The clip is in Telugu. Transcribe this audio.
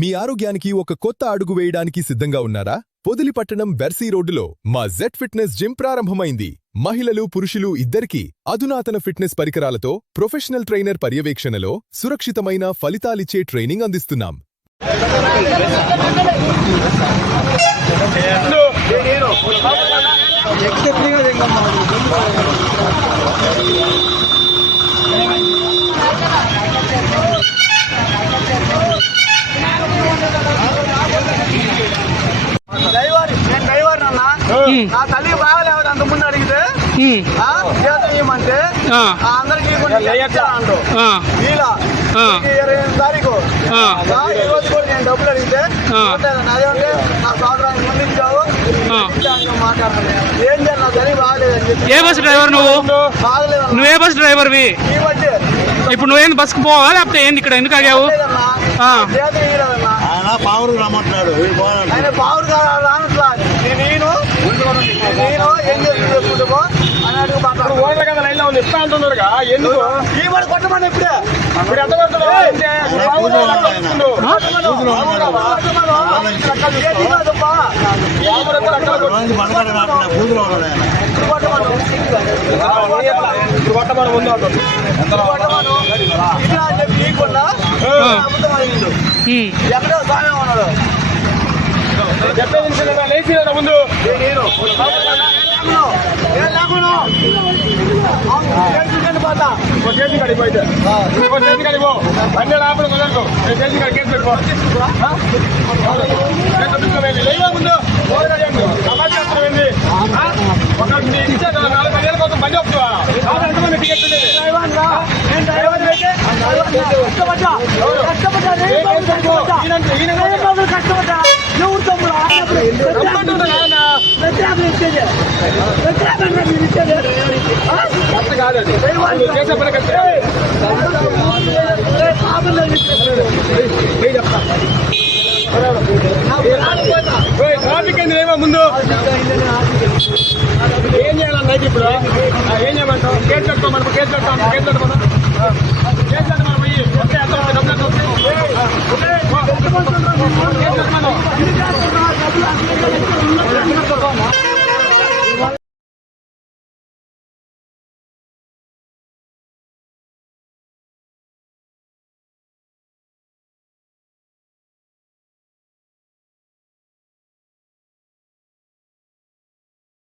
మీ ఆరోగ్యానికి ఒక కొత్త అడుగు వేయడానికి సిద్ధంగా ఉన్నారా? పొదిలిపట్టణం బెర్సీ రోడ్డులో మా జెడ్ ఫిట్నెస్ జిమ్ ప్రారంభమైంది. మహిళలు పురుషులు ఇద్దరికీ అధునాతన ఫిట్నెస్ పరికరాలతో ప్రొఫెషనల్ ట్రైనర్ పర్యవేక్షణలో సురక్షితమైన ఫలితాలిచ్చే ట్రైనింగ్ అందిస్తున్నాం. నా తల్లి బాగలేవదు అంత ముందు అడిగితే జీతం ఇవ్వమంటే అందరికి అంటూ ఇలా 28 తారీఖు ఈ రోజు కూడా నేను డబ్బులు అడిగితే అదేంటే నా సోదరానికి ముందు ఇచ్చావు మాట్లాడుతున్నాను. ఏం చేయాలి? నా తల్లి బాగలేదు అని చెప్పి. ఏ బస్ డ్రైవర్ నువ్వు? బాగలేదు. నువ్వే బస్ డ్రైవర్వి? ఈ మధ్య ఇప్పుడు నువ్వేంది బస్కి పోవా లేకపోతే ఏంది ఇక్కడ ఎందుకు ఆగావు? జీతం ఇవ్వలేదన్నా. ఆయన పావురు రమ్మంటున్నాడు. ఆయన పావురు రానట్లా నేను ఏం చేసుకుంటూ అని అడుగు మాట్లాడు. ఓడల కదా లైన్ లో ఉంది ఇస్తా అంటున్నారుగా ఎందుకు ఈ వాడు కొట్టమని ఇప్పుడే ఇప్పుడు ఎంత కొడుతున్నావు? ఇప్పుడు కొట్టమని ముందు చెప్పి నీకుండా ఎక్కడో సాయం ఉన్నాడు. చెప్పేది లేచి ముందు చేసి కడిపోయితే చేసి కడిపో అన్ని ఆపలు కుదరదు. చేసి కడి కేసు పెట్టుకో ముందు సమాచారం ఏంది? ఒక ఇచ్చే 4 నెలల కోసం పని చెప్తావా? ఎంతమంది టికెట్ కష్టపడ్డా ఎవరు తమ్ముడు చేసే పని ట్రాఫిక్ అయింది ఏమో ముందు ఏం చేయాలన్నా ఇప్పుడు? ఏం చేయమంటావు? కేసు పెట్టుకో. మనం కేసు పెడతాం. కేసు పెట్టుకోమా? కేసు పెట్టమని పోయి వస్తే ఎంత డబ్బులు